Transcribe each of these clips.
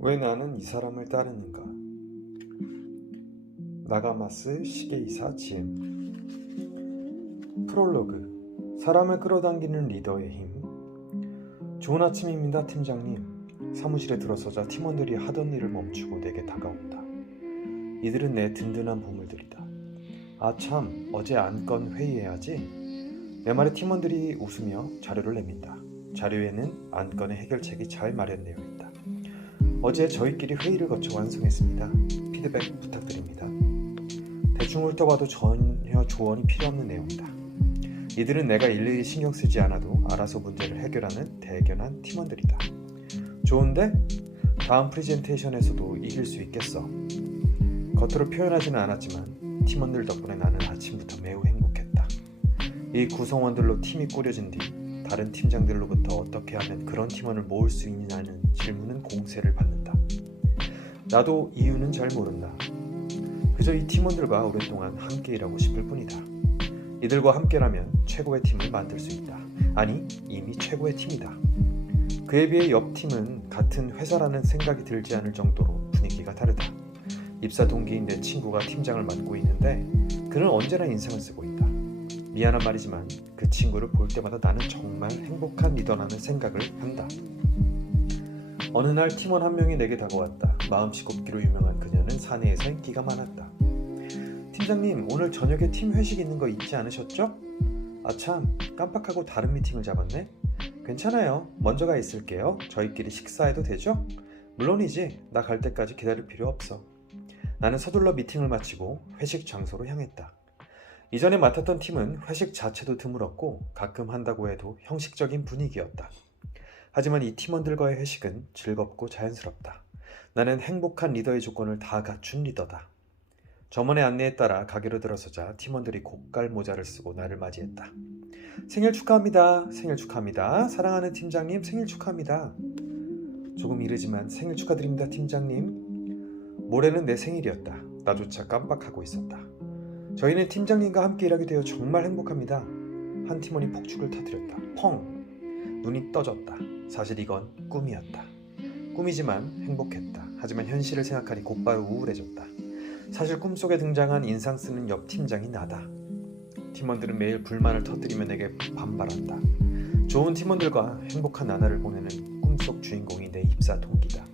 왜 나는 이 사람을 따르는가? 나가마스 시게이사 지음. 프롤로그. 사람을 끌어당기는 리더의 힘. 좋은 아침입니다, 팀장님. 사무실에 들어서자 팀원들이 하던 일을 멈추고 내게 다가온다. 이들은 내 든든한 보물들이다. 아 참, 어제 안건 회의해야지. 내 말에 팀원들이 웃으며 자료를 내민다. 자료에는 안건의 해결책이 잘 마련되어 있다. 어제 저희끼리 회의를 거쳐 완성했습니다. 피드백 부탁드립니다. 대충 훑어봐도 전혀 조언이 필요 없는 내용이다. 이들은 내가 일일이 신경 쓰지 않아도 알아서 문제를 해결하는 대견한 팀원들이다. 좋은데? 다음 프레젠테이션에서도 이길 수 있겠어. 겉으로 표현하지는 않았지만 팀원들 덕분에 나는 아침부터 매우 행복했다. 이 구성원들로 팀이 꾸려진 뒤 다른 팀장들로부터 어떻게 하면 그런 팀원을 모을 수 있느냐는 질문은 공세를 받는다. 나도 이유는 잘 모른다. 그저 이 팀원들과 오랫동안 함께 일하고 싶을 뿐이다. 이들과 함께라면 최고의 팀을 만들 수 있다. 아니, 이미 최고의 팀이다. 그에 비해 옆 팀은 같은 회사라는 생각이 들지 않을 정도로 분위기가 다르다. 입사 동기인 내 친구가 팀장을 맡고 있는데 그는 언제나 인상을 쓰고 있다. 미안한 말이지만 그 친구를 볼 때마다 나는 정말 행복한 리더라는 생각을 한다. 어느 날 팀원 한 명이 내게 다가왔다. 마음씨 곱기로 유명한 그녀는 사내에서 인기가 많았다. 팀장님, 오늘 저녁에 팀 회식 있는 거 잊지 않으셨죠? 아참, 깜빡하고 다른 미팅을 잡았네. 괜찮아요. 먼저 가 있을게요. 저희끼리 식사해도 되죠? 물론이지. 나 갈 때까지 기다릴 필요 없어. 나는 서둘러 미팅을 마치고 회식 장소로 향했다. 이전에 맡았던 팀은 회식 자체도 드물었고 가끔 한다고 해도 형식적인 분위기였다. 하지만 이 팀원들과의 회식은 즐겁고 자연스럽다. 나는 행복한 리더의 조건을 다 갖춘 리더다. 점원의 안내에 따라 가게로 들어서자 팀원들이 고깔 모자를 쓰고 나를 맞이했다. 생일 축하합니다. 생일 축하합니다. 사랑하는 팀장님, 생일 축하합니다. 조금 이르지만 생일 축하드립니다, 팀장님. 모레는 내 생일이었다. 나조차 깜빡하고 있었다. 저희는 팀장님과 함께 일하게 되어 정말 행복합니다. 한 팀원이 폭죽을 터뜨렸다. 펑! 눈이 떠졌다. 사실 이건 꿈이었다. 꿈이지만 행복했다. 하지만 현실을 생각하니 곧바로 우울해졌다. 사실 꿈속에 등장한 인상 쓰는 옆 팀장이 나다. 팀원들은 매일 불만을 터뜨리며 내게 반발한다. 좋은 팀원들과 행복한 나날을 보내는 꿈속 주인공이 내 입사 동기다.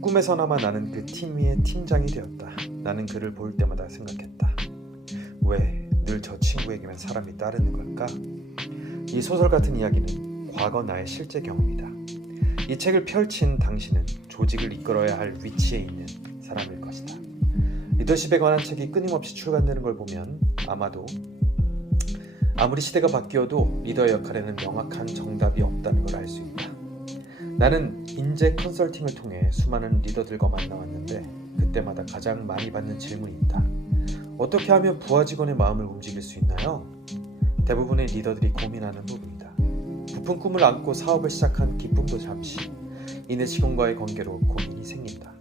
꿈에서나마 나는 그 팀의 팀장이 되었다. 나는 그를 볼 때마다 생각했다. 왜 늘 저 친구에게만 사람이 따르는 걸까? 이 소설 같은 이야기는 과거 나의 실제 경험이다. 이 책을 펼친 당신은 조직을 이끌어야 할 위치에 있는 사람일 것이다. 리더십에 관한 책이 끊임없이 출간되는 걸 보면 아무리 시대가 바뀌어도 리더의 역할에는 명확한 정답이 없다는 걸 알 수 있다. 나는 인재 컨설팅을 통해 수많은 리더들과 만나왔는데 그때마다 가장 많이 받는 질문이 있다. 어떻게 하면 부하 직원의 마음을 움직일 수 있나요? 대부분의 리더들이 고민하는 부분이다. 부푼 꿈을 안고 사업을 시작한 기쁨도 잠시, 이내 직원과의 관계로 고민이 생긴다.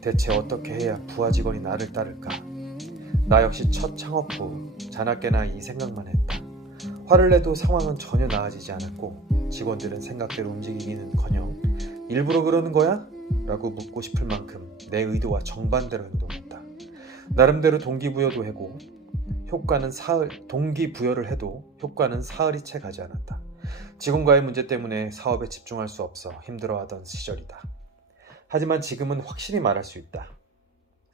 대체 어떻게 해야 부하 직원이 나를 따를까? 나 역시 첫 창업 후 자나깨나 이 생각만 했다. 화를 내도 상황은 전혀 나아지지 않았고 직원들은 생각대로 움직이기는커녕 일부러 그러는 거야? 라고 묻고 싶을 만큼 내 의도와 정반대로 행동했다. 나름대로 동기부여를 해도 효과는 사흘이 채 가지 않았다. 직원과의 문제 때문에 사업에 집중할 수 없어 힘들어하던 시절이다. 하지만 지금은 확실히 말할 수 있다.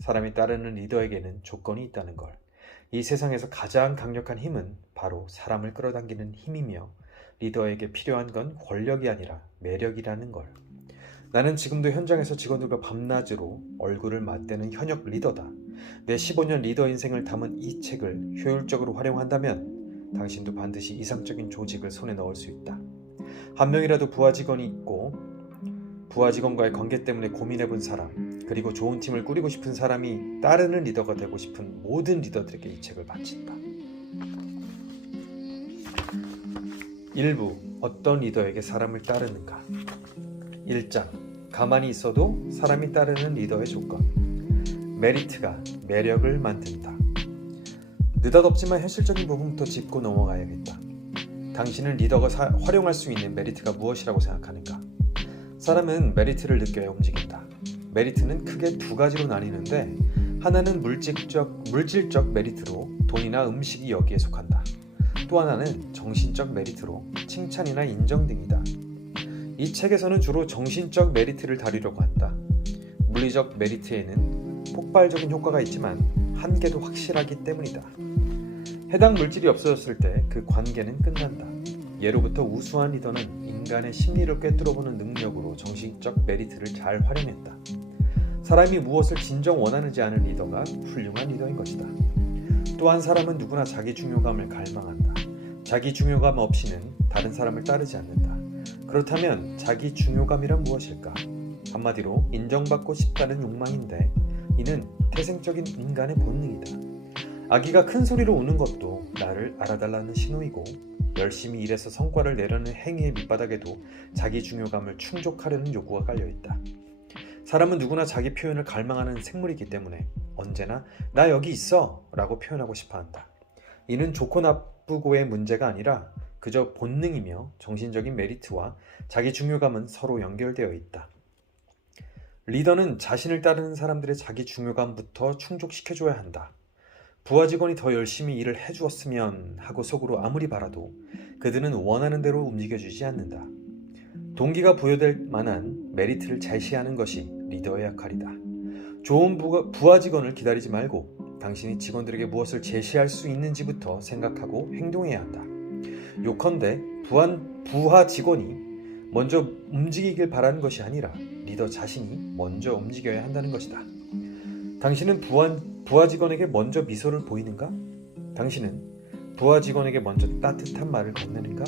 사람이 따르는 리더에게는 조건이 있다는 걸. 이 세상에서 가장 강력한 힘은 바로 사람을 끌어당기는 힘이며 리더에게 필요한 건 권력이 아니라 매력이라는 걸. 나는 지금도 현장에서 직원들과 밤낮으로 얼굴을 맞대는 현역 리더다. 내 15년 리더 인생을 담은 이 책을 효율적으로 활용한다면 당신도 반드시 이상적인 조직을 손에 넣을 수 있다. 한 명이라도 부하 직원이 있고 부하 직원과의 관계 때문에 고민해본 사람, 그리고 좋은 팀을 꾸리고 싶은 사람이 따르는 리더가 되고 싶은 모든 리더들에게 이 책을 바친다. 1부. 어떤 리더에게 사람을 따르는가? 1장. 가만히 있어도 사람이 따르는 리더의 조건. 메리트가 매력을 만든다. 느닷없지만 현실적인 부분부터 짚고 넘어가야겠다. 당신은 리더가 활용할 수 있는 메리트가 무엇이라고 생각하는가? 사람은 메리트를 느껴야 움직인다. 메리트는 크게 두 가지로 나뉘는데 하나는 물질적 메리트로 돈이나 음식이 여기에 속한다. 또 하나는 정신적 메리트로 칭찬이나 인정 등이다. 이 책에서는 주로 정신적 메리트를 다루려고 한다. 물리적 메리트에는 폭발적인 효과가 있지만 한계도 확실하기 때문이다. 해당 물질이 없어졌을 때 그 관계는 끝난다. 예로부터 우수한 리더는 인간의 심리를 꿰뚫어보는 능력으로 정신적 메리트를 잘 활용했다. 사람이 무엇을 진정 원하는지 아는 리더가 훌륭한 리더인 것이다. 또한 사람은 누구나 자기 중요감을 갈망한다. 자기 중요감 없이는 다른 사람을 따르지 않는다. 그렇다면 자기 중요감이란 무엇일까? 한마디로 인정받고 싶다는 욕망인데 이는 태생적인 인간의 본능이다. 아기가 큰 소리로 우는 것도 나를 알아달라는 신호이고 열심히 일해서 성과를 내려는 행위의 밑바닥에도 자기 중요감을 충족하려는 요구가 깔려있다. 사람은 누구나 자기 표현을 갈망하는 생물이기 때문에 언제나 나 여기 있어 라고 표현하고 싶어한다. 이는 좋고 나쁘고의 문제가 아니라 그저 본능이며 정신적인 메리트와 자기 중요감은 서로 연결되어 있다. 리더는 자신을 따르는 사람들의 자기 중요감부터 충족시켜줘야 한다. 부하 직원이 더 열심히 일을 해주었으면 하고 속으로 아무리 바라도 그들은 원하는 대로 움직여주지 않는다. 동기가 부여될 만한 메리트를 제시하는 것이 리더의 역할이다. 좋은 부하 직원을 기다리지 말고 당신이 직원들에게 무엇을 제시할 수 있는지부터 생각하고 행동해야 한다. 요컨대 부하 직원이 먼저 움직이길 바라는 것이 아니라 리더 자신이 먼저 움직여야 한다는 것이다. 당신은 부하 직원에게 먼저 미소를 보이는가? 당신은 부하 직원에게 먼저 따뜻한 말을 건네는가?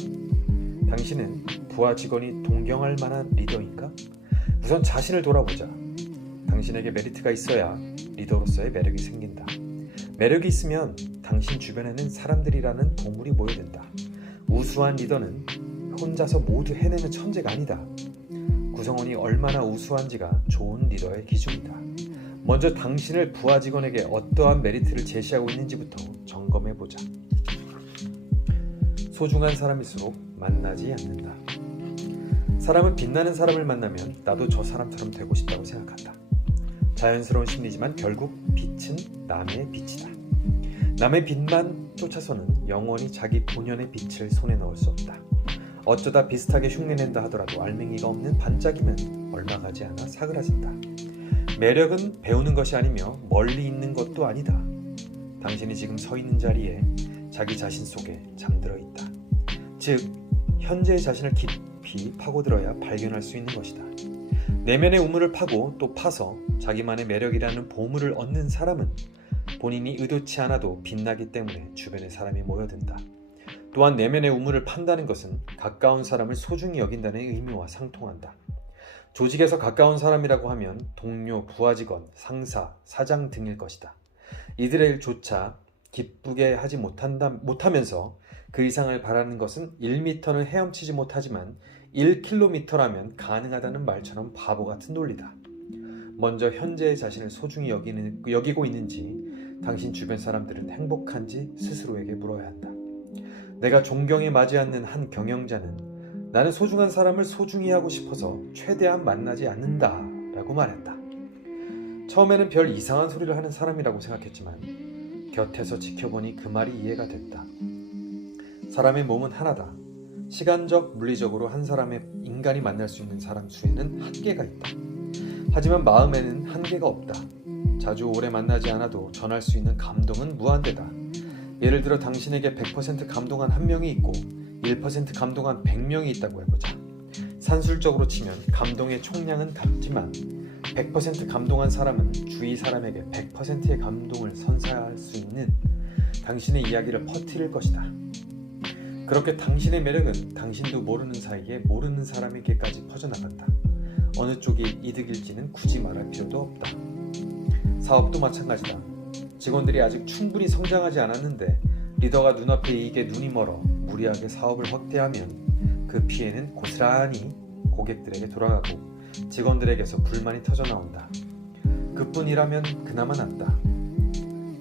당신은 부하 직원이 동경할 만한 리더인가? 우선 자신을 돌아보자. 당신에게 메리트가 있어야 리더로서의 매력이 생긴다. 매력이 있으면 당신 주변에는 사람들이라는 보물이 모여든다. 우수한 리더는 혼자서 모두 해내는 천재가 아니다. 구성원이 얼마나 우수한지가 좋은 리더의 기준이다. 먼저 당신을 부하 직원에게 어떠한 메리트를 제시하고 있는지부터 점검해보자. 소중한 사람일수록 만나지 않는다. 사람은 빛나는 사람을 만나면 나도 저 사람처럼 되고 싶다고 생각한다. 자연스러운 심리지만 결국 빛은 남의 빛이다. 남의 빛만 쫓아서는 영원히 자기 본연의 빛을 손에 넣을 수 없다. 어쩌다 비슷하게 흉내낸다 하더라도 알맹이가 없는 반짝이면 얼마 가지 않아 사그라진다. 매력은 배우는 것이 아니며 멀리 있는 것도 아니다. 당신이 지금 서 있는 자리에 자기 자신 속에 잠들어 있다. 즉, 현재의 자신을 깊이 파고들어야 발견할 수 있는 것이다. 내면의 우물을 파고 또 파서 자기만의 매력이라는 보물을 얻는 사람은 본인이 의도치 않아도 빛나기 때문에 주변에 사람이 모여든다. 또한 내면의 우물을 판다는 것은 가까운 사람을 소중히 여긴다는 의미와 상통한다. 조직에서 가까운 사람이라고 하면 동료, 부하 직원, 상사, 사장 등일 것이다. 이들의 일조차 기쁘게 하지 못하면서 그 이상을 바라는 것은 1m는 헤엄치지 못하지만 1km라면 가능하다는 말처럼 바보 같은 논리다. 먼저 현재의 자신을 소중히 여기고 있는지 당신 주변 사람들은 행복한지 스스로에게 물어야 한다. 내가 존경에 맞지 않는 한 경영자는 나는 소중한 사람을 소중히 하고 싶어서 최대한 만나지 않는다 라고 말했다. 처음에는 별 이상한 소리를 하는 사람이라고 생각했지만 곁에서 지켜보니 그 말이 이해가 됐다. 사람의 몸은 하나다. 시간적, 물리적으로 한 사람의 인간이 만날 수 있는 사람 수에는 한계가 있다. 하지만 마음에는 한계가 없다. 자주 오래 만나지 않아도 전할 수 있는 감동은 무한대다. 예를 들어 당신에게 100% 감동한 한 명이 있고 1% 감동한 100명이 있다고 해보자. 산술적으로 치면 감동의 총량은 같지만 100% 감동한 사람은 주위 사람에게 100%의 감동을 선사할 수 있는 당신의 이야기를 퍼뜨릴 것이다. 그렇게 당신의 매력은 당신도 모르는 사이에 모르는 사람에게까지 퍼져나간다. 어느 쪽이 이득일지는 굳이 말할 필요도 없다. 사업도 마찬가지다. 직원들이 아직 충분히 성장하지 않았는데 리더가 눈앞의 이익에 눈이 멀어 무리하게 사업을 확대하면 그 피해는 고스란히 고객들에게 돌아가고 직원들에게서 불만이 터져나온다. 그뿐이라면 그나마 낫다.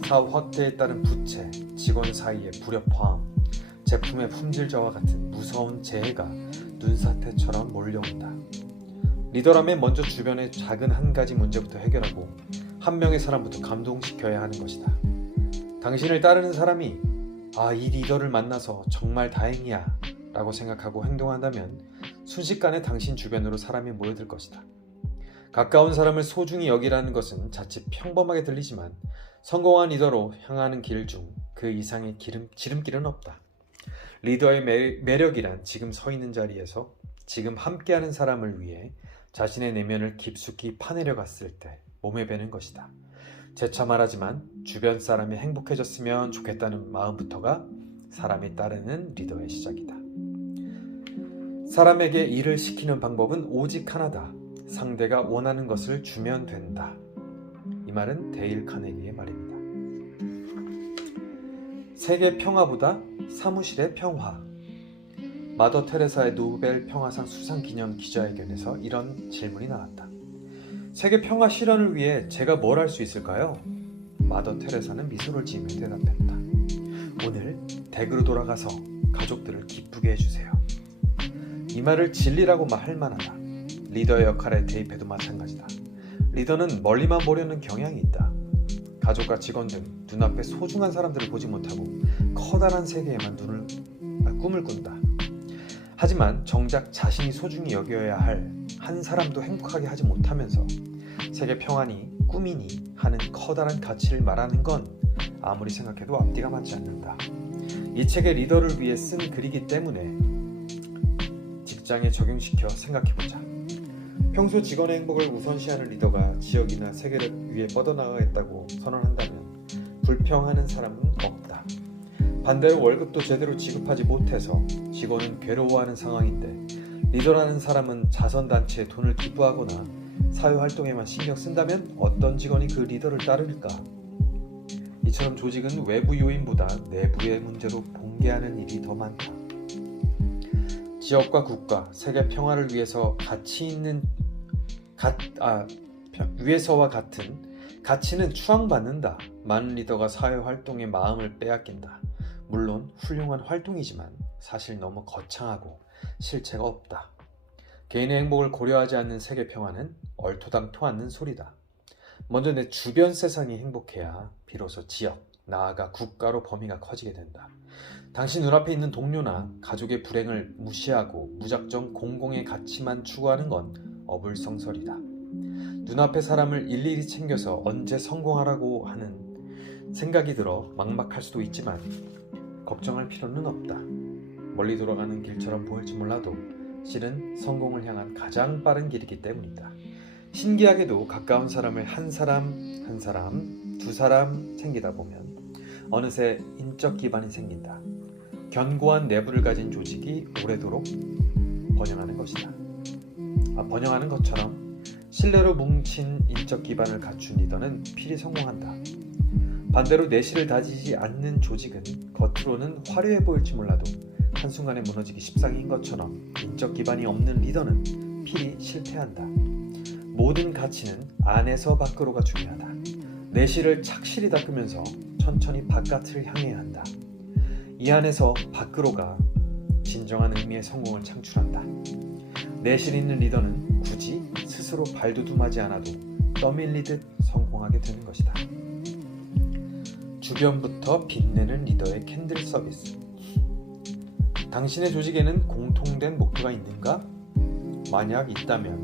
사업 확대에 따른 부채, 직원 사이의 불협화음, 제품의 품질 저하 같은 무서운 재해가 눈사태처럼 몰려온다. 리더라면 먼저 주변의 작은 한 가지 문제부터 해결하고 한 명의 사람부터 감동시켜야 하는 것이다. 당신을 따르는 사람이 이 리더를 만나서 정말 다행이야 라고 생각하고 행동한다면 순식간에 당신 주변으로 사람이 모여들 것이다. 가까운 사람을 소중히 여기라는 것은 자칫 평범하게 들리지만 성공한 리더로 향하는 길 중 그 이상의 지름길은 없다. 리더의 매력이란 지금 서 있는 자리에서 지금 함께하는 사람을 위해 자신의 내면을 깊숙이 파내려 갔을 때 몸에 배는 것이다. 재차 말하지만 주변 사람이 행복해졌으면 좋겠다는 마음부터가 사람이 따르는 리더의 시작이다. 사람에게 일을 시키는 방법은 오직 하나다. 상대가 원하는 것을 주면 된다. 이 말은 데일 카네기의 말입니다. 세계 평화보다 사무실의 평화. 마더 테레사의 노벨 평화상 수상 기념 기자회견에서 이런 질문이 나왔다. 세계 평화 실현을 위해 제가 뭘 할 수 있을까요? 마더 테레사는 미소를 지으며 대답했다. 오늘 댁으로 돌아가서 가족들을 기쁘게 해주세요. 이 말을 진리라고 할 만하다. 리더의 역할에 대입해도 마찬가지다. 리더는 멀리만 보려는 경향이 있다. 가족과 직원 등 눈앞에 소중한 사람들을 보지 못하고 커다란 세계에만 꿈을 꾼다. 하지만 정작 자신이 소중히 여겨야 할 한 사람도 행복하게 하지 못하면서 세계 평안이 꿈이니 하는 커다란 가치를 말하는 건 아무리 생각해도 앞뒤가 맞지 않는다. 이 책의 리더를 위해 쓴 글이기 때문에 직장에 적용시켜 생각해보자. 평소 직원의 행복을 우선시하는 리더가 지역이나 세계를 위해 뻗어나가겠다고 선언한다면 불평하는 사람은 없다. 반대로 월급도 제대로 지급하지 못해서 직원은 괴로워하는 상황인데 리더라는 사람은 자선단체에 돈을 기부하거나 사회활동에만 신경 쓴다면 어떤 직원이 그 리더를 따를까? 이처럼 조직은 외부 요인보다 내부의 문제로 붕괴하는 일이 더 많다. 지역과 국가, 세계 평화를 위해서 위해서와 같은 가치는 추앙받는다. 많은 리더가 사회활동에 마음을 빼앗긴다. 물론 훌륭한 활동이지만 사실 너무 거창하고 실체가 없다. 개인의 행복을 고려하지 않는 세계 평화는 얼토당토 않는 소리다. 먼저 내 주변 세상이 행복해야 비로소 지역, 나아가 국가로 범위가 커지게 된다. 당신 눈앞에 있는 동료나 가족의 불행을 무시하고 무작정 공공의 가치만 추구하는 건 어불성설이다. 눈앞의 사람을 일일이 챙겨서 언제 성공하라고 하는 생각이 들어 막막할 수도 있지만 걱정할 필요는 없다. 멀리 돌아가는 길처럼 보일지 몰라도 실은 성공을 향한 가장 빠른 길이기 때문이다. 신기하게도 가까운 사람을 한 사람, 두 사람 챙기다 보면 어느새 인적 기반이 생긴다. 견고한 내부를 가진 조직이 오래도록 번영하는 것이다. 번영하는 것처럼 신뢰로 뭉친 인적 기반을 갖춘 리더는 필히 성공한다. 반대로 내실을 다지지 않는 조직은 겉으로는 화려해 보일지 몰라도 한순간에 무너지기 십상인 것처럼 인적 기반이 없는 리더는 필히 실패한다. 모든 가치는 안에서 밖으로가 중요하다. 내실을 착실히 닦으면서 천천히 바깥을 향해야 한다. 이 안에서 밖으로가 진정한 의미의 성공을 창출한다. 내실 있는 리더는 굳이 스스로 발돋움하지 않아도 떠밀리듯 성공하게 되는 것이다. 주변부터 빛내는 리더의 캔들 서비스. 당신의 조직에는 공통된 목표가 있는가? 만약 있다면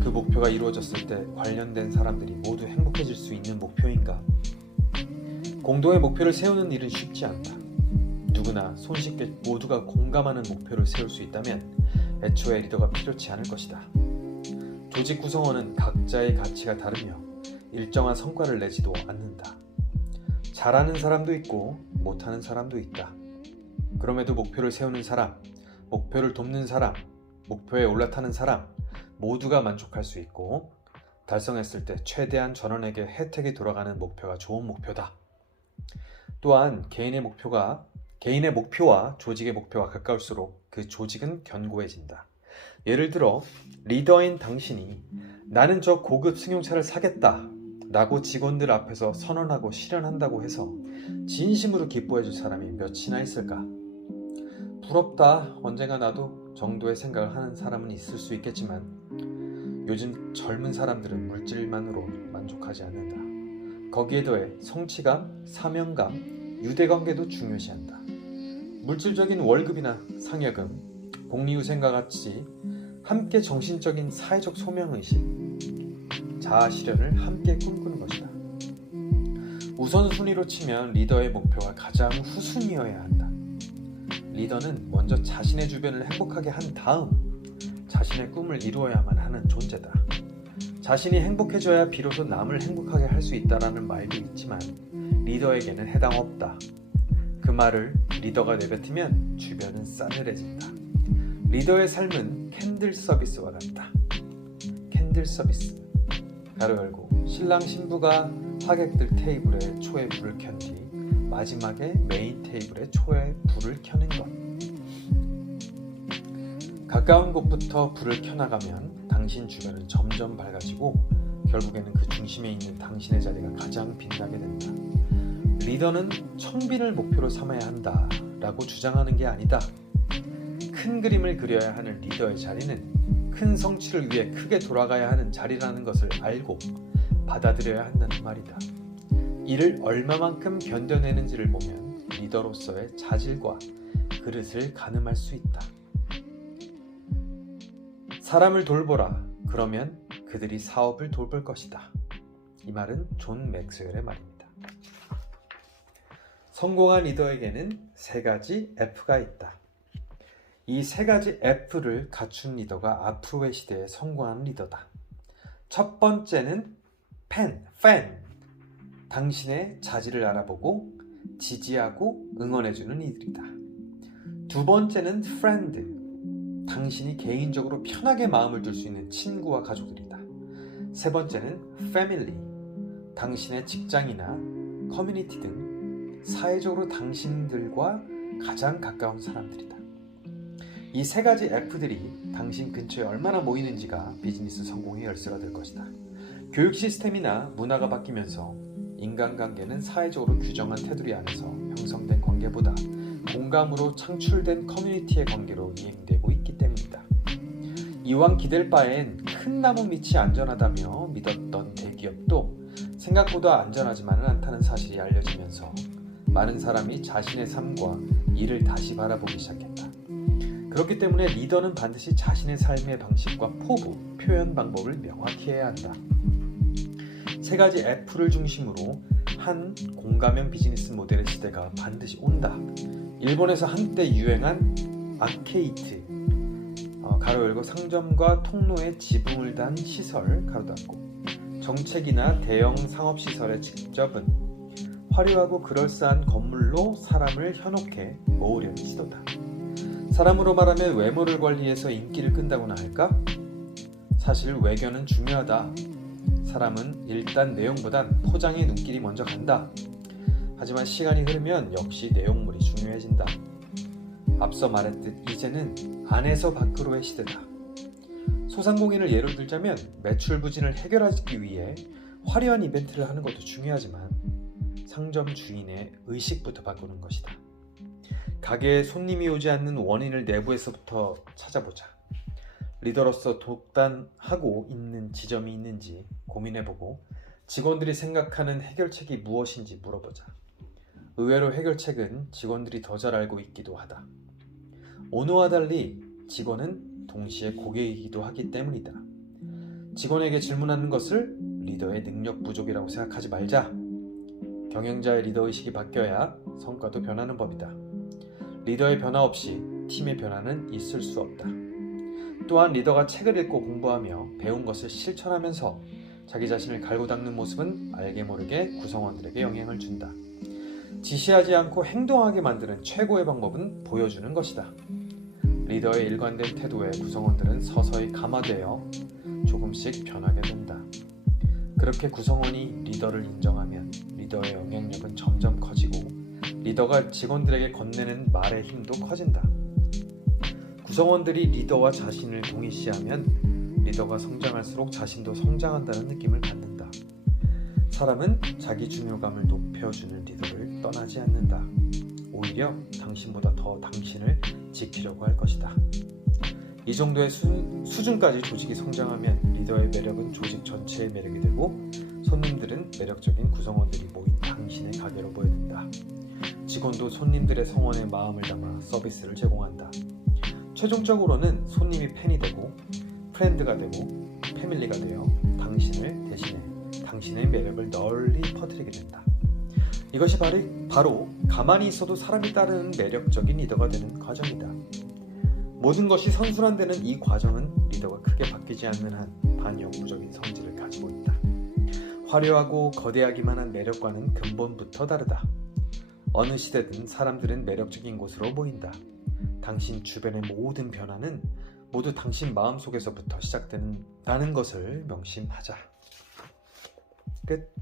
그 목표가 이루어졌을 때 관련된 사람들이 모두 행복해질 수 있는 목표인가? 공동의 목표를 세우는 일은 쉽지 않다. 누구나 손쉽게 모두가 공감하는 목표를 세울 수 있다면 애초에 리더가 필요치 않을 것이다. 조직 구성원은 각자의 가치가 다르며 일정한 성과를 내지도 않는다. 잘하는 사람도 있고 못하는 사람도 있다. 그럼에도 목표를 세우는 사람, 목표를 돕는 사람, 목표에 올라타는 사람 모두가 만족할 수 있고 달성했을 때 최대한 전원에게 혜택이 돌아가는 목표가 좋은 목표다. 또한 개인의 목표와 조직의 목표가 가까울수록 그 조직은 견고해진다. 예를 들어 리더인 당신이 나는 저 고급 승용차를 사겠다 라고 직원들 앞에서 선언하고 실현한다고 해서 진심으로 기뻐해줄 사람이 몇이나 있을까? 부럽다, 언젠가 나도 정도의 생각을 하는 사람은 있을 수 있겠지만 요즘 젊은 사람들은 물질만으로 만족하지 않는다. 거기에 더해 성취감, 사명감, 유대관계도 중요시한다. 물질적인 월급이나 상여금, 복리후생과 같이 함께 정신적인 사회적 소명의식, 자아실현을 함께 꿈꾸는 것이다. 우선순위로 치면 리더의 목표가 가장 후순위여야 한다. 리더는 먼저 자신의 주변을 행복하게 한 다음 자신의 꿈을 이루어야만 하는 존재다. 자신이 행복해져야 비로소 남을 행복하게 할 수 있다라는 말도 있지만 리더에게는 해당 없다. 그 말을 리더가 내뱉으면 주변은 싸늘해진다. 리더의 삶은 캔들 서비스와 같다. 캔들 서비스. 가로 열고 신랑 신부가 하객들 테이블에 초에 불을 켠 뒤 마지막에 메인 테이블에 초에 불을 켜는 것. 가까운 곳부터 불을 켜나가면 당신 주변은 점점 밝아지고 결국에는 그 중심에 있는 당신의 자리가 가장 빛나게 된다. 리더는 청빈을 목표로 삼아야 한다 라고 주장하는 게 아니다. 큰 그림을 그려야 하는 리더의 자리는 큰 성취를 위해 크게 돌아가야 하는 자리라는 것을 알고 받아들여야 한다는 말이다. 이를 얼마만큼 견뎌내는지를 보면 리더로서의 자질과 그릇을 가늠할 수 있다. 사람을 돌보라. 그러면 그들이 사업을 돌볼 것이다. 이 말은 존 맥스웰의 말입니다. 성공한 리더에게는 3가지 F가 있다. 이 3가지 F를 갖춘 리더가 앞으로의 시대에 성공한 리더다. 첫 번째는 팬. 당신의 자질을 알아보고 지지하고 응원해주는 이들이다. 두 번째는 프렌드. 당신이 개인적으로 편하게 마음을 둘 수 있는 친구와 가족들이다. 세 번째는 패밀리. 당신의 직장이나 커뮤니티 등 사회적으로 당신들과 가장 가까운 사람들이다. 이 3가지 F들이 당신 근처에 얼마나 모이는지가 비즈니스 성공의 열쇠가 될 것이다. 교육 시스템이나 문화가 바뀌면서 인간관계는 사회적으로 규정한 테두리 안에서 형성된 관계보다 공감으로 창출된 커뮤니티의 관계로 이행되고 있기 때문이다. 이왕 기댈 바엔 큰 나무 밑이 안전하다며 믿었던 대기업도 생각보다 안전하지만은 않다는 사실이 알려지면서 많은 사람이 자신의 삶과 일을 다시 바라보기 시작했다. 그렇기 때문에 리더는 반드시 자신의 삶의 방식과 포부, 표현 방법을 명확히 해야 한다. 3가지 F를 중심으로 한 공감형 비즈니스 모델의 시대가 반드시 온다. 일본에서 한때 유행한 아케이트, 가로 열고 상점과 통로에 지붕을 단 시설, 가로 닫고 정책이나 대형 상업시설의 직접은 화려하고 그럴싸한 건물로 사람을 현혹해 모으려는 시도다. 사람으로 말하면 외모를 관리해서 인기를 끈다고나 할까? 사실 외견은 중요하다. 사람은 일단 내용보단 포장의 눈길이 먼저 간다. 하지만 시간이 흐르면 역시 내용물이 중요해진다. 앞서 말했듯 이제는 안에서 밖으로의 시대다. 소상공인을 예로 들자면 매출 부진을 해결하기 위해 화려한 이벤트를 하는 것도 중요하지만 상점 주인의 의식부터 바꾸는 것이다. 가게에 손님이 오지 않는 원인을 내부에서부터 찾아보자. 리더로서 독단하고 있는 지점이 있는지 고민해보고 직원들이 생각하는 해결책이 무엇인지 물어보자. 의외로 해결책은 직원들이 더 잘 알고 있기도 하다. 오너와 달리 직원은 동시에 고객이기도 하기 때문이다. 직원에게 질문하는 것을 리더의 능력 부족이라고 생각하지 말자. 경영자의 리더의식이 바뀌어야 성과도 변하는 법이다. 리더의 변화 없이 팀의 변화는 있을 수 없다. 또한 리더가 책을 읽고 공부하며 배운 것을 실천하면서 자기 자신을 갈고 닦는 모습은 알게 모르게 구성원들에게 영향을 준다. 지시하지 않고 행동하게 만드는 최고의 방법은 보여주는 것이다. 리더의 일관된 태도에 구성원들은 서서히 감화되어 조금씩 변하게 된다. 그렇게 구성원이 리더를 인정하면 리더의 영향력은 점점 커지고 리더가 직원들에게 건네는 말의 힘도 커진다. 구성원들이 리더와 자신을 동일시하면 리더가 성장할수록 자신도 성장한다는 느낌을 받는다. 사람은 자기 중요감을 높여주는 리더를 떠나지 않는다. 오히려 당신보다 더 당신을 지키려고 할 것이다. 이 정도의 수준까지 조직이 성장하면 리더의 매력은 조직 전체의 매력이 되고 손님들은 매력적인 구성원들이 모인 당신의 가게로 보여진다. 직원도 손님들의 성원에 마음을 담아 서비스를 제공한다. 최종적으로는 손님이 팬이 되고 프렌드가 되고 패밀리가 되어 당신을 대신해 당신의 매력을 널리 퍼뜨리게 된다. 이것이 바로 가만히 있어도 사람이 따르는 매력적인 리더가 되는 과정이다. 모든 것이 선순환되는 이 과정은 리더가 크게 바뀌지 않는 한 반영구적인 성질을 가지고 있다. 화려하고 거대하기만 한 매력과는 근본부터 다르다. 어느 시대든 사람들은 매력적인 곳으로 모인다. 당신 주변의 모든 변화는 모두 당신 마음속에서부터 시작된다는 것을 명심하자. 끝.